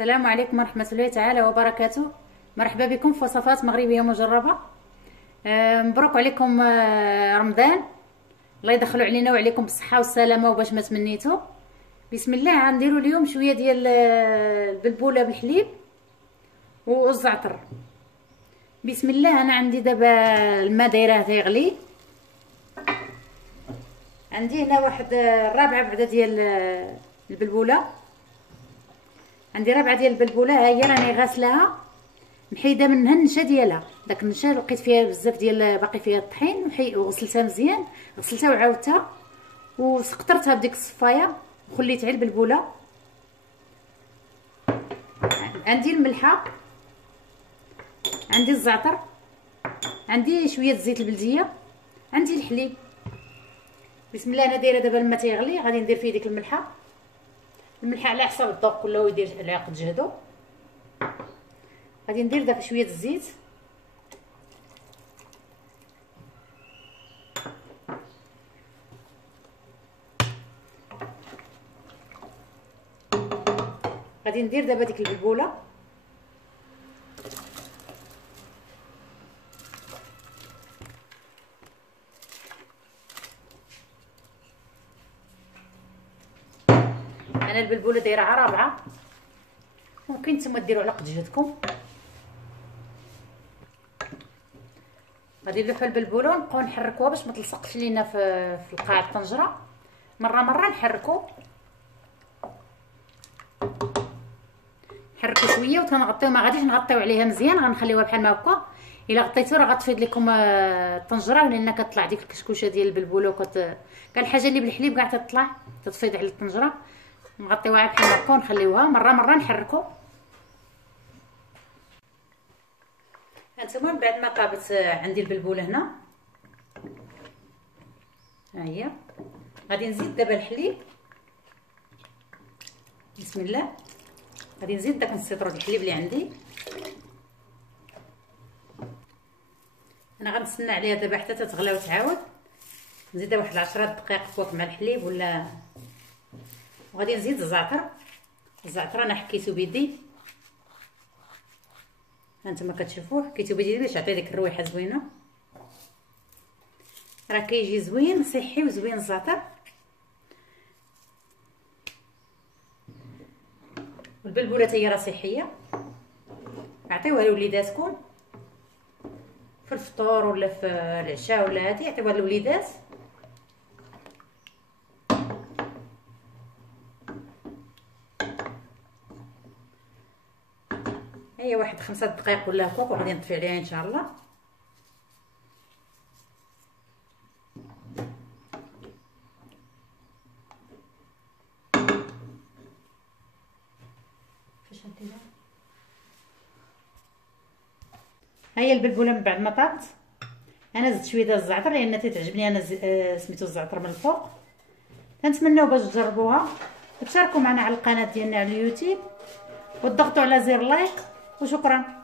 السلام عليكم ورحمة الله تعالى وبركاته. مرحبا بكم في وصفات مغربية مجربة. مبروك عليكم رمضان، الله يدخلوا علينا وعليكم بالصحة والسلامة وباش ما تمنيتوا. بسم الله. غنديروا اليوم شوية ديال البلبولة بالحليب والزعتر. بسم الله. انا عندي دابا الماء دايراه تيغلي، عندي هنا واحد الرابعة بعدا ديال البلبولة، عندي ربعه ديال البلبوله، ها هي راني غاسلاها محيده منها النشا ديالها. داك النشا لقيت فيها بزاف ديال باقي فيها الطحين، وغسلتها مزيان، غسلتها وعاودتها وسقطرتها بديك الصفايه وخليت على البلبوله. عندي الملحه، عندي الزعتر، عندي شويه زيت البلديه، عندي الحليب. بسم الله. انا دايره دابا الماء تيغلي، غادي ندير فيه ديك الملحه على حسب الذوق، كل واحد يدير على قد جهدو. غادي ندير داك شويه الزيت، غادي ندير دابا ديك البلبوله، انا البلبوله دايره رابعه، ممكن نتوما ديروا على قد جهدكم. غادي نلوحوا البلبوله ونبقاو نحركوها باش ما تلصقش لينا في القاع الطنجره، مره نحركو شويه وتنغطيو. ما غاديش نغطيو عليها مزيان، غنخليوها بحال ما هكا. الا غطيتو راه غتفيض لكم الطنجره، لان كتطلع ديك الكشكوشه ديال البلبوله كاع الحاجه اللي بالحليب كاع تطلع تتفيض على الطنجره. نغطيوها بحال هكا ونخليوها مره نحركو. هانتوما من بعد ما طابت عندي البلبوله هنا، ها هي. غادي نزيد دابا الحليب. بسم الله. غادي نزيد داك نص لتر الحليب اللي عندي. انا غنستنى عليها دابا حتى تتغلى وتعاود. نزيدها واحد 10 دقائق فوق مع الحليب ولا. وغادي نزيد الزعتر انا حكيتو بيدي، هانتوما كتشوفوه، حكيتو بيدي باش يعطي ديك الرويحه زوينه. راه كيجي زوين صحي وزوين الزعتر. والبلبوله حتى هي راه صحيه، عطيوها لوليداتكم في الفطور ولا في العشاء ولا هادي، عطيوها للوليدات. هي واحد 5 دقائق ولا هكاك وغادي نطفي عليها ان شاء الله. فاش نديرها؟ ها هي البلبوله من بعد ما طابت. انا زدت شويه ديال الزعتر لان تتعجبني انا سميتو الزعتر من الفوق. كنتمناو باش تجربوها وتشاركوا معنا على القناه ديالنا على اليوتيوب وتضغطوا على زر لايك، وشكرا.